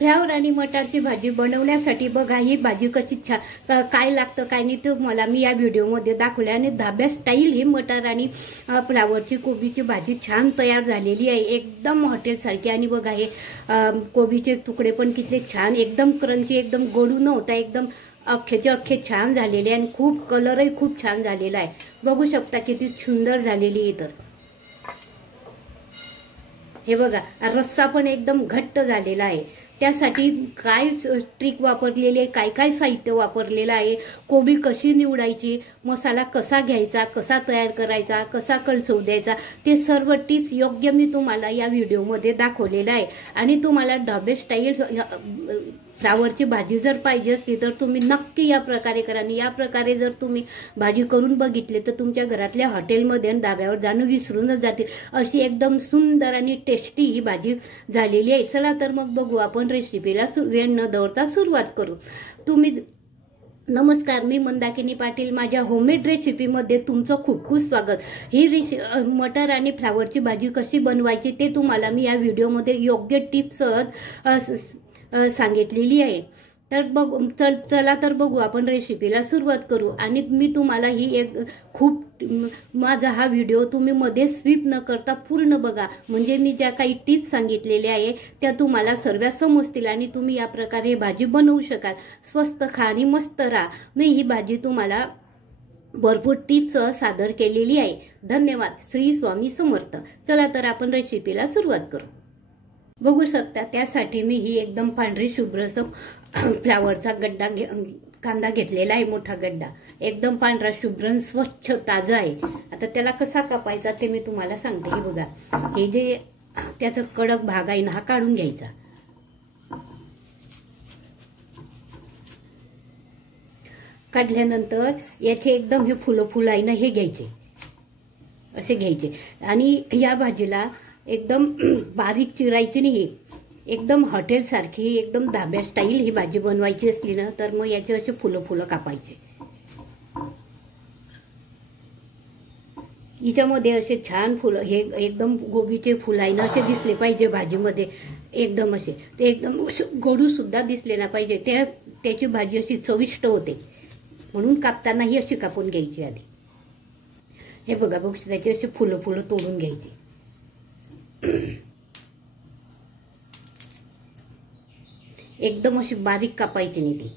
Flower आणि मटारची भाजी बनवण्यासाठी बघा ही भाजी कशी छान काय लागतं काय नाही ते मला मी या व्हिडिओमध्ये दाखवले आणि धाब्या स्टाईल ही मटार आणि फ्लावरची कोबीची भाजी छान तयार झालेली आहे, एकदम हॉटेलसारखी। आणि बघा हे कोबीचे तुकडे पण किती छान, एकदम क्रंची, एकदम गोडू नव्हता, एकदम अख्खेचे अख्खे छान झालेले आणि खूप कलरही खूप छान झालेला आहे। बघू शकता किती सुंदर झालेली आहे। तर हे बघा रस्सा पण एकदम घट्ट झालेला आहे। त्यासाठी काय ट्रिक वापरलेली आहे, काय काय साहित्य वापरलेलं आहे, कोबी कशी निवडायची, मसाला कसा घ्यायचा, कसा तयार करायचा, कसा कलसवू द्यायचा, ते सर्व टिप्स योग्य मी तुम्हाला या व्हिडिओमध्ये दाखवलेलं आहे। आणि तुम्हाला ढाबे स्टाईल फ्लावरची भाजी जर पाहिजे असती तर तुम्ही नक्की या प्रकारे करा। आणि या प्रकारे जर तुम्ही भाजी करून बघितली तर तुमच्या घरातल्या हॉटेलमध्ये आणि धाब्यावर जाणं विसरूनच जातील, अशी एकदम सुंदर आणि टेस्टी ही भाजी झालेली आहे। चला तर मग बघू आपण रेसिपीला वेळ न दवडता सुरुवात करू। नमस्कार, मी मंदाकिनी पाटील, माझ्या होममेड रेसिपीमध्ये तुमचं खूप खूप स्वागत। ही मटर आणि फ्लावरची भाजी कशी बनवायची ते तुम्हाला मी या व्हिडिओमध्ये योग्य टिप्स सांगितलेली आहे। तर चला तर बघू आपण रेसिपीला सुरुवात करू। आणि मी तुम्हाला ही एक माझा हा व्हिडिओ तुम्ही मध्ये स्विप न करता पूर्ण बघा, म्हणजे मी ज्या काही टिप्स सांगितलेल्या आहे त्या तुम्हाला सर्व समजतील आणि तुम्ही या प्रकारे भाजी बनवू शकाल। स्वस्त खा आणि मस्त राहा। मी ही भाजी तुम्हाला भरपूर टिप्स सादर केलेली आहे। धन्यवाद। श्री स्वामी समर्थ। चला तर आपण रेसिपीला सुरुवात करू। बघू शकता त्यासाठी मी ही एकदम पांढरी शुभ्र फ्लावरचा कांदा घेतलेला आहे, मोठा गड्डा, एकदम पांढरा शुभ्र स्वच्छ ताजा आहे। आता त्याला कसा कापायचा ते मी तुम्हाला सांगते। हे बघा, हे जे त्याचा कडक भाग आहे ना हा काढून घ्यायचा। काढल्यानंतर याचे एकदम हे फुलं आहे ना हे घ्यायचे, असे घ्यायचे। आणि या भाजीला एकदम बारीक चिरायची नाही, एकदम हॉटेल सारखी एकदम धाब्या स्टाईल ही भाजी बनवायची असली ना तर मग याचे असे फुलं कापायचे। हिच्यामध्ये असे छान फुलं, हे एकदम गोबीचे फुलं आहे ना असे दिसले पाहिजे भाजीमध्ये, एकदम असे ते एकदम गोडू सुद्धा दिसले ना पाहिजे, त्याची भाजी अशी चविष्ट होते। म्हणून कापतानाही अशी कापून घ्यायची आधी। हे बघा त्याचे असे फुलं तोडून घ्यायची। एकदम अशी बारीक कापायची नाही ती।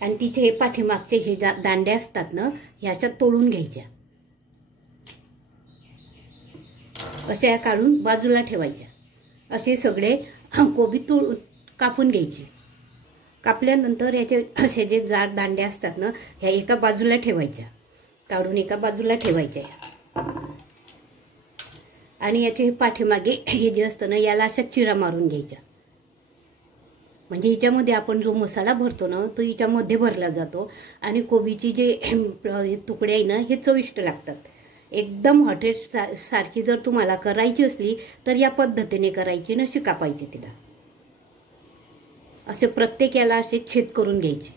आणि तिचे हे पाठीमागचे हे दांड्या असतात ना ह्याच्यात तोडून घ्यायच्या, अशा काढून बाजूला ठेवायच्या। असे सगळे कोबी कापून घ्यायचे। कापल्यानंतर याचे असे जे जाड दांड्या असतात ना ह्या एका बाजूला ठेवायच्या, काढून एका बाजूला ठेवायच्या। आणि याचे हे पाठीमागे हे जे असतं ना याला अशा चिरा मारून घ्यायच्या, म्हणजे हिच्यामध्ये आपण जो मसाला भरतो ना तो हिच्यामध्ये भरला जातो। आणि कोबीची जे तुकडे आहे ना हे चविष्ट लागतात। एकदम हॉटेल सारखी जर तुम्हाला करायची असली तर या पद्धतीने करायची, नशी कापायची तिला। असे प्रत्येक याला असे छेद करून घ्यायचे।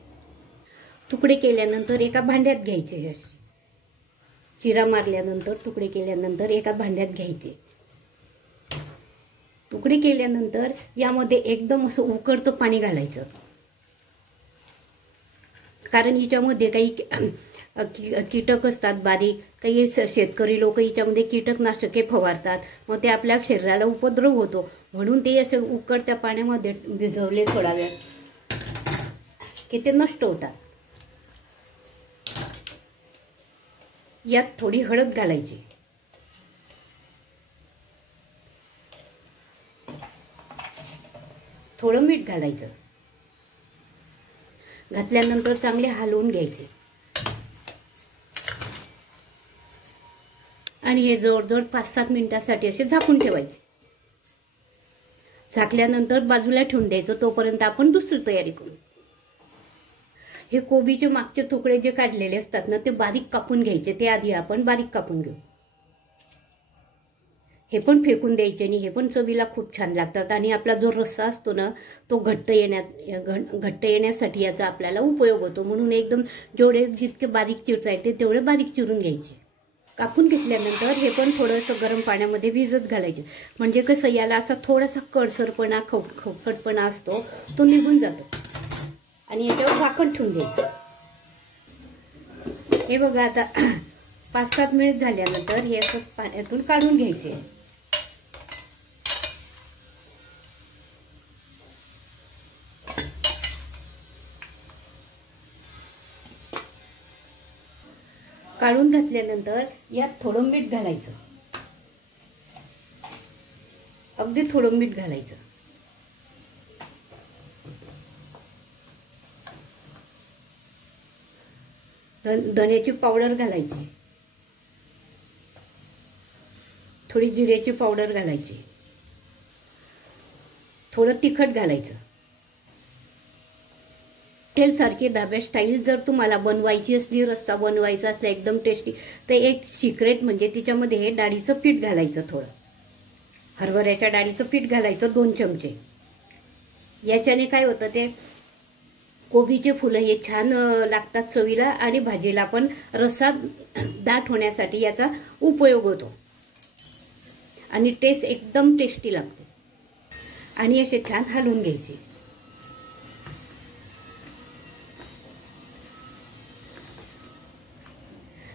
तुकडे केल्यानंतर एका भांड्यात घ्यायचे, चिरा मारल्यानंतर तुकडे केल्यानंतर एका भांड्यात घ्यायचे। तुकडे केल्यानंतर यामध्ये एकदम असं उकळतं पाणी घालायचं, कारण हिच्यामध्ये काही कीटक असतात बारीक, काही शेतकरी लोक हिच्यामध्ये कीटकनाशके फवारतात, मग ते आपल्या शरीराला उपद्रव होतो। म्हणून ते असे उकळत्या पाण्यामध्ये भिजवले थोडा वेळ की ते नष्ट होतात। यात थोडी हळद घालायची, थोडं मीठ घालायचं। घातल्यानंतर चांगले हलवून घ्यायचे आणि हे जवळजवळ 5-7 मिनिटांसाठी असे झाकून ठेवायचे। झाकल्यानंतर बाजूला ठेवून द्यायचं, तोपर्यंत आपण दुसरी तयारी करू। हे कोबीचे मागचे तुकडे जे काढलेले असतात ना ते बारीक कापून घ्यायचे, ते आधी आपण बारीक कापून घेऊ। हे पण फेकून द्यायचे नाही, हे पण चवीला खूप छान लागतात। आणि आपला जो रस्सा असतो ना तो घट्ट येण्यासाठी याचा आपल्याला उपयोग होतो। म्हणून एकदम जितके बारीक चिरता येते तेवढे बारीक चिरून घ्यायचे, कापून घेतल्यानंतर हे पण थोडंसं गरम पाण्यामध्ये भिजत घालायचे, म्हणजे कसं याला असा थोडासा कडसरपणा खवखटपणा असतो तो निघून जातो आणि याच्यावर झाकण ठेवून द्यायचं. हे बघा आता 5-7 मिनिट झाल्यानंतर हे असं पाण्यातून काढून घ्यायचे. काढून घातल्यानंतर यात थोडं मीठ घालायचं, अगदी थोडं मीठ घालायचं. धण्याची पावडर घालायची, थोडी जिऱ्याची पावडर घालायची, थोडं तिखट घालायचं. हॉटेल सारखी धाब्या स्टाईल जर तुम्हाला बनवायची असली, रस्सा बनवायचा असला एकदम टेस्टी, तर एक सिक्रेट म्हणजे तिच्यामध्ये हे डाळीचं पीठ घालायचं. थोडं हरभऱ्याच्या डाळीचं पीठ घालायचं 2 चमचे. याच्याने काय होतं, ते कोबीचे फुलं हे छान लागतात चवीला आणि भाजीला पण रस्सा दाट होण्यासाठी याचा उपयोग होतो आणि टेस्ट एकदम टेस्टी लागते. आणि असे छान हलवून घ्यायचे.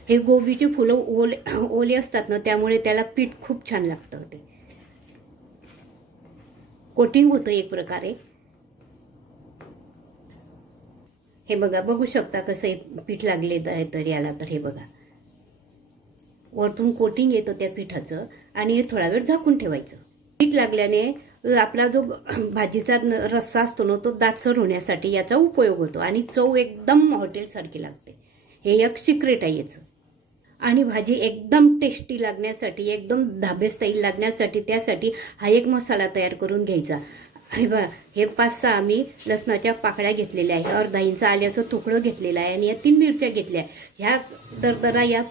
हे गोबीचे फुलं ओले असतात ना, त्यामुळे त्याला पीठ खूप छान लागतं. ते कोटिंग होतं एक प्रकारे. हे बघा, बघू शकता कसं हे पीठ लागले तर याला. तर हे बघा, वरतून कोटिंग येतं त्या पिठाचं आणि हे थोडा वेळ झाकून ठेवायचं. पीठ लागल्याने आपला जो भाजीचा रस्सा असतो ना, तो दाटसर होण्यासाठी याचा उपयोग होतो आणि चव एकदम हॉटेलसारखी लागते. हे एक सिक्रेट आहे याचं. आणि भाजी एकदम टेस्टी लागण्यासाठी, एकदम धाबे स्टाईल लागण्यासाठी, त्यासाठी हा एक मसाला तयार करून घ्यायचा. हे 5-6 आम्ही लसणाच्या पाकळ्या घेतलेल्या आहे, अर्धा इंच आल्याचं तुकडं घेतलेलं आहे आणि या 3 मिरच्या घेतल्या. ह्या दरदरा या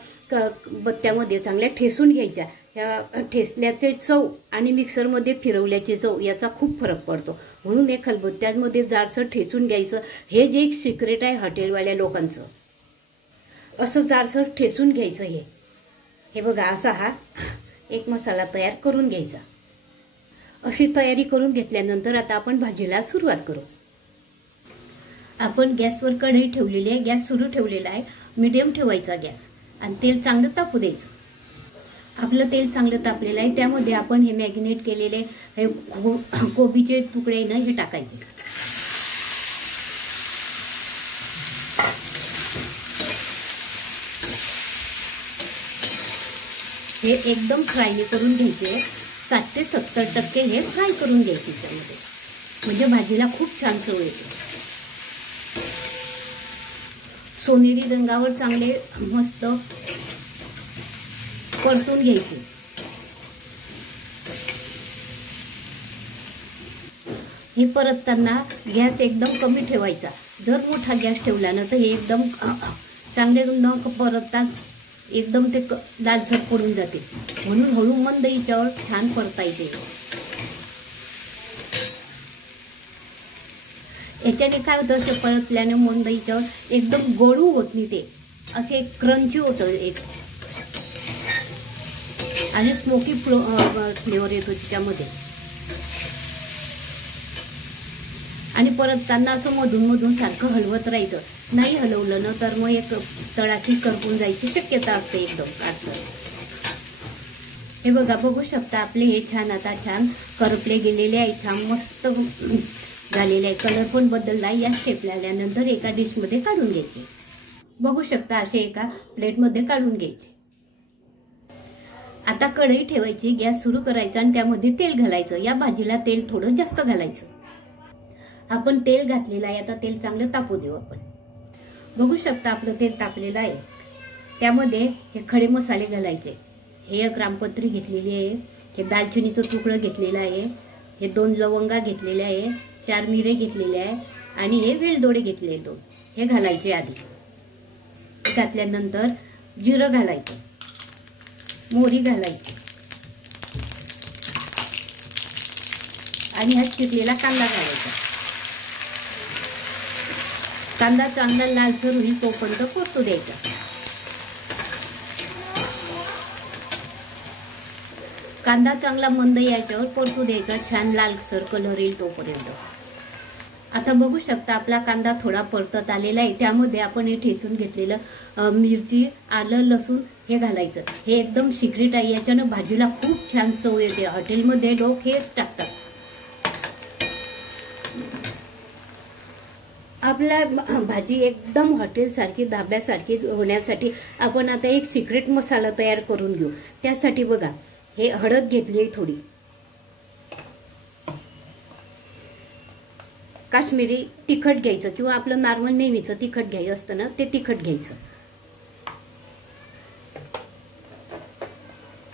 बत्त्यामध्ये चांगल्या ठेसून घ्यायच्या. ह्या ठेसल्याचे चव आणि मिक्सरमध्ये फिरवल्याची चव याचा खूप फरक पडतो. म्हणून हे खलबत्त्यामध्ये जाडसर ठेचून घ्यायचं. हे जे एक सिक्रेट आहे हॉटेलवाल्या लोकांचं, असं जाडसर ठेचून घ्यायचं. हे बघा, असा हा एक मसाला तयार करून घ्यायचा. अशी तयारी करून घेतल्यानंतर आता आपण भाजीला सुरुवात करू. आपण गॅसवर कढई ठेवलेली आहे, गॅस सुरू ठेवलेला आहे. मीडियम ठेवायचा गॅस आणि तेल चांगलं तापू द्यायचं. आपलं तेल चांगलं तापलेलं आहे, त्यामध्ये आपण हे मॅरिनेट केलेले हे कोबीचे तुकडे ना हे टाकायचे. हे एकदम फ्राय करून घ्यायचे. 60 ते 70% हे फ्राय करून घ्यायचे त्यामध्ये, म्हणजे भाजीला खूप छान चव येते. सोनेरी रंगावर चांगले मस्त परतून घ्यायचे. हे परतताना गॅस एकदम कमी ठेवायचा. जर मोठा गॅस ठेवला ना तर हे एकदम चांगले न परततात, एकदम ते लालसर पडून जाते. म्हणून हळू मंद याच्यावर छान परतायचे. याच्याने काय होतं, असे परतल्याने मंद याच्यावर एकदम गळू होत नाही, ते असे क्रंची होतं एक आणि स्मोकी फ्लेवर येतो त्याच्यामध्ये. आणि परतताना असं मधून मधून सारखं हलवत राहायचं. नाही हलवलं ना तर मग एक तळाशी करपून जायची शक्यता असते एकदम काटसर. हे बघा, बघू शकता आपले हे छान आता छान करपले गेलेले आहे, छान मस्त झालेले आहे. कलर पण बदलला. या शेपला आल्यानंतर एका डिशमध्ये काढून घ्यायचे. बघू शकता असे एका प्लेटमध्ये काढून घ्यायचे. आता कढई ठेवायची, गॅस सुरू करायचा आणि त्यामध्ये तेल घालायचं. या भाजीला तेल थोडं जास्त घालायचं. आपण तेल घातलेलं आहे, आता तेल चांगलं तापू देऊ आपण. बघू शकता आपलं तेल तापलेलं आहे. त्यामध्ये हे खडे मसाले घालायचे. हे ग्रामपत्री घेतलेली आहे, हे दालचिनीचं तुकडं घेतलेलं आहे, हे 2 लवंगा घेतलेल्या आहे, 4 मिरे घेतलेले आहे आणि हे वेलदोडे घेतले 2. हे घालायचे आधी. घातल्यानंतर जिरं घालायचं, मोहरी घालायची आणि हा चिरलेला कांदा घालायचा. कांदा चांगला लालसर होईल तोपर्यंत परतू द्यायचा. कांदा चांगला मंद याच्यावर परतू द्यायचा, छान लालसर कलर येईल तोपर्यंत. आता बघू शकता आपला कांदा थोडा परतत आलेला आहे. त्यामध्ये आपण हे ठेचून घेतलेलं मिरची, आलं, लसूण हे घालायचं. हे एकदम सिक्रेट आहे, याच्यानं भाजीला खूप छान चव येते. हॉटेलमध्ये लोक हेच टाकतात. आपला भाजी एकदम हॉटेलसारखी, धाब्यासारखी होण्यासाठी आपण आता एक सिक्रेट मसाला तयार करून घेऊ. त्यासाठी बघा, हे हळद घेतली आहे थोडी, काश्मीरी तिखट घ्यायचं किंवा आपलं नॉर्मल नेहमीचं तिखट घ्यायचं असतं ना, ते तिखट घ्यायचं.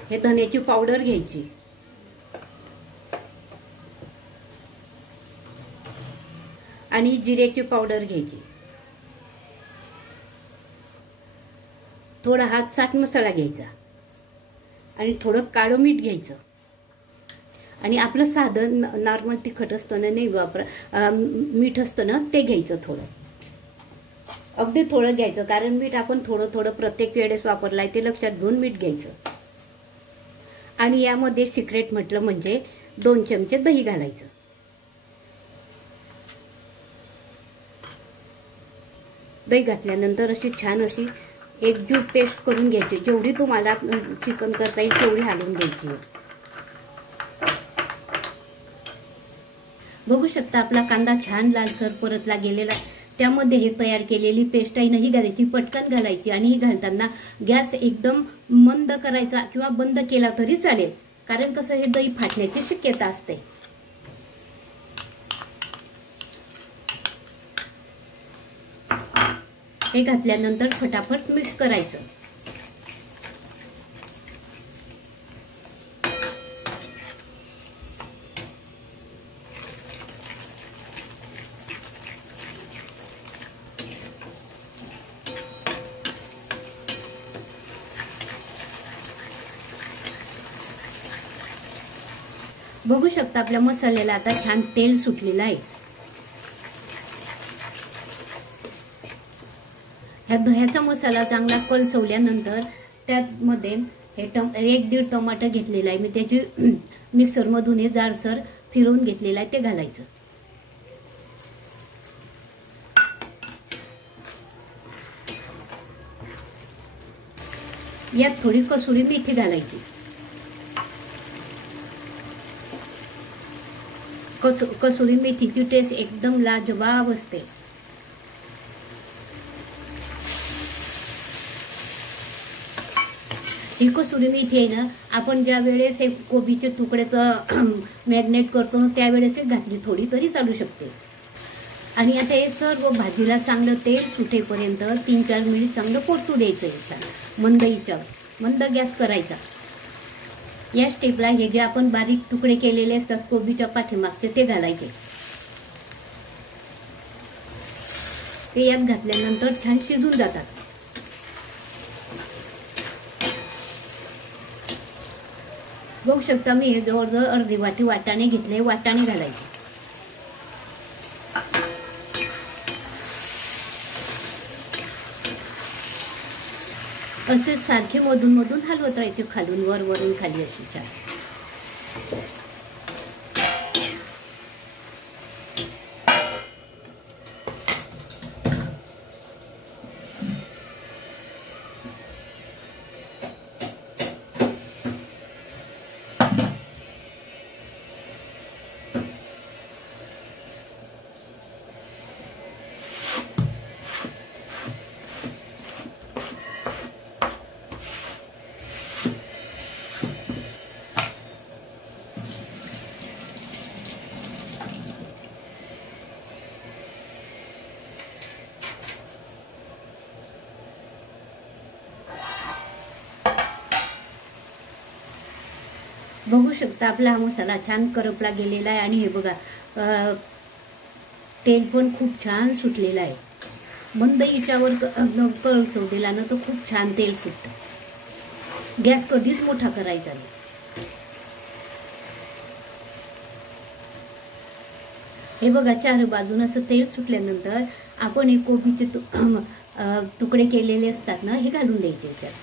हे धन्याची पावडर घ्यायची, आणि जिऱ्याची पावडर घ्यायची. थोडा हा चाट मसाला घ्यायचा आणि थोडं काळं मीठ घ्यायचं. आणि आपलं साधं नॉर्मल तिखट असतं ना, नाही मीठ असतं ना, ते घ्यायचं थोडं, अगदी थोडं घ्यायचं. कारण मीठ आपण थोडं थोडं प्रत्येक वेळेस वापरलाय ते लक्षात घेऊन मीठ घ्यायचं. आणि यामध्ये सिक्रेट म्हटलं म्हणजे 2 चमचे दही घालायचं. दही घातल्यानंतर अशी छान अशी एकजूट पेस्ट करून घ्यायची. जेवढी तुम्हाला चिकन करता येईल तेवढी हलवून घ्यायची. बघू शकता आपला कांदा छान लालसर परतला गेलेला. त्यामध्ये हे तयार केलेली पेस्ट आहे ना, ही घालायची, पटकन घालायची. आणि ही घालताना गॅस एकदम मंद करायचा किंवा बंद केला तरी चालेल, कारण कसं हे दही फाटण्याची शक्यता असते. हे घातल्यानंतर फटाफट मिक्स करायचं. बघू शकता आपल्या मसाल्याला आता छान तेल सुटलेलं आहे. ह्या दह्याचा मसाला चांगला कलचवल्यानंतर त्यामध्ये हे 1-1.5 टमाटर घेतलेला आहे मी, त्याची मिक्सरमधून हे जाडसर फिरवून घेतलेला आहे, ते घालायचं. यात थोडी कसुरी मेथी घालायची. कसुरी मेथीची टेस्ट एकदम लाजवाब असते. ही कसुरी मेथी आहे ना, आपण ज्या वेळेस हे कोबीचे तुकडे मॅग्नेट करतो ना, त्यावेळेस घातली थोडी तरी चालू शकते. आणि आता हे सर्व भाजीला चांगलं तेल सुटेपर्यंत 3-4 मिनिट चांगलं परतू द्यायचं. मंद हिच्यावर, मंद गॅस करायचा. या स्टेपला हे जे आपण बारीक तुकडे केलेले असतात कोबीच्या पाठीमागचे ते घालायचे. ते यात घातल्यानंतर छान शिजून जातात. बघू शकता मी हे जवळजवळ अर्धी वाटी वाटाणे घेतले, वाटाणे घालायचे. असे सारखे मधून मधून हलवत राहायचे, खालून वर, वरून खाली अशी छान. बघू शकता आपला हा मसाला छान करपला गेलेला आहे. आणि हे बघा तेल पण खूप छान सुटलेलं आहे. मंद हिच्यावर कळचव दिला ना तर खूप छान तेल सुटतं. गॅस कधीच मोठा करायचा नाही. हे बघा चार बाजून असं तेल सुटल्यानंतर आपण हे कोबीचे तुकडे केलेले असतात ना, हे घालून द्यायचे याच्यात.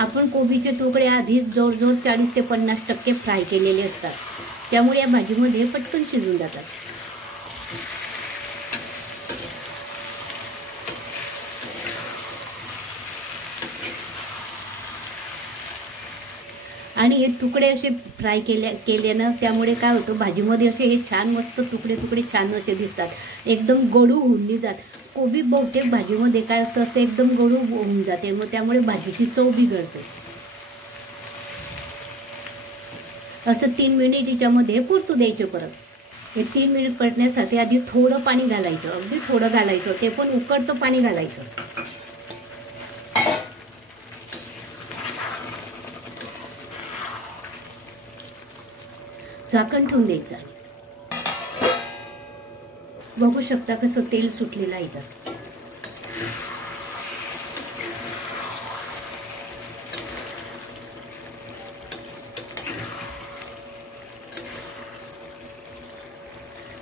आपण कोबीचे तुकडे आधीच जवळजवळ 40 ते 50% फ्राय केलेले असतात, त्यामुळे या भाजीमध्ये पटकन शिजून जातात. आणि हे तुकडे असे फ्राय केल्यानं त्यामुळे काय होतं, भाजीमध्ये असे हे छान मस्त तुकडे छान असे दिसतात, एकदम गळू होऊन नाही जात. कोबी बहुतेक भाजीमध्ये काय असतं एकदम गळू होऊन जाते, मग त्यामुळे भाजीची चव बिघडते. असं 3 मिनिट याच्यामध्ये परतू द्यायचे. परत हे 3 मिनिट परतण्यासाठी आधी थोडं पाणी घालायचं, अगदी थोडं घालायचं, ते पण उकळतं पाणी घालायचं. झाकण ठेवून द्यायचं. बघू शकता कसं तेल सुटलेलं आहे. तर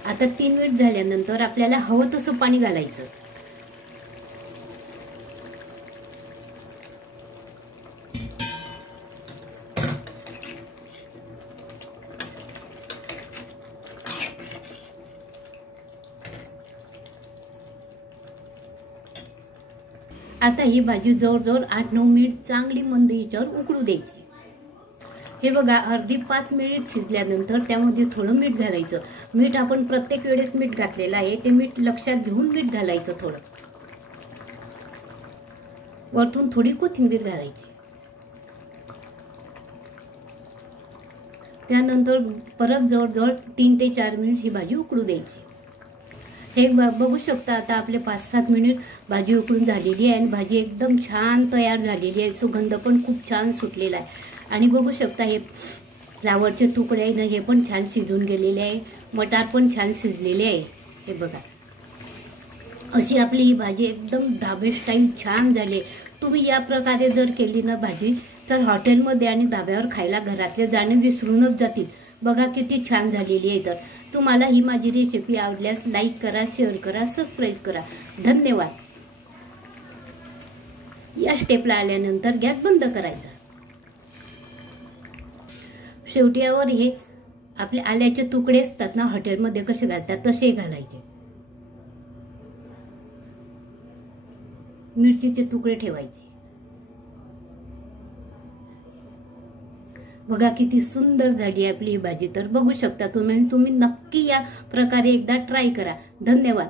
आता 3 मिनिट झाल्यानंतर आपल्याला हवं तसं पाणी घालायचं. आता ही भाजी जवळजवळ 8-9 मिनिट चांगली मंद हिच्यावर उकळू द्यायची. हे बघा, अर्धी 5 मिनिट शिजल्यानंतर त्यामध्ये थोडं मीठ घालायचं. मीठ आपण प्रत्येक वेळेस मीठ घातलेलं आहे, ते मीठ लक्षात घेऊन मीठ घालायचं. थोडं वरतून थोडी कोथिंबीर घालायची. त्यानंतर परत जवळजवळ 3 ते 4 मिनिट ही भाजी उकळू द्यायची. हे बघू शकता, आता आपले 5-7 मिनिट भाजी उकळून झालेली आहे आणि भाजी एकदम छान तयार झालेली आहे. सुगंध पण खूप छान सुटलेला आहे. आणि बघू शकता, हे फ्लावरचे तुकडे आहे ना, हे पण छान शिजून गेलेले आहे. मटार पण छान शिजलेले आहे. हे बघा, अशी आपली ही भाजी एकदम धाबे स्टाईल छान झाली. तुम्ही या प्रकारे जर केली ना भाजी, तर हॉटेलमध्ये आणि धाब्यावर खायला घरातले जाणे विसरूनच जातील. बघा किती छान झालेली आहे. तर तुम्हाला ही माझी रेसिपी आवडल्यास लाईक करा, शेअर करा, सबस्क्राईब करा. धन्यवाद. या स्टेपला आल्यानंतर गॅस बंद करायचा. शेवटी यावर हे आपले आल्याचे तुकडे असतात ना, हॉटेलमध्ये कसे घालतात तसे घालायचे. मिरचीचे तुकडे ठेवायचे. बघा किती सुंदर झाली आपली ही भाजी. तर बघू शकता तुम्ही नक्की या प्रकारे एकदा ट्राय करा. धन्यवाद.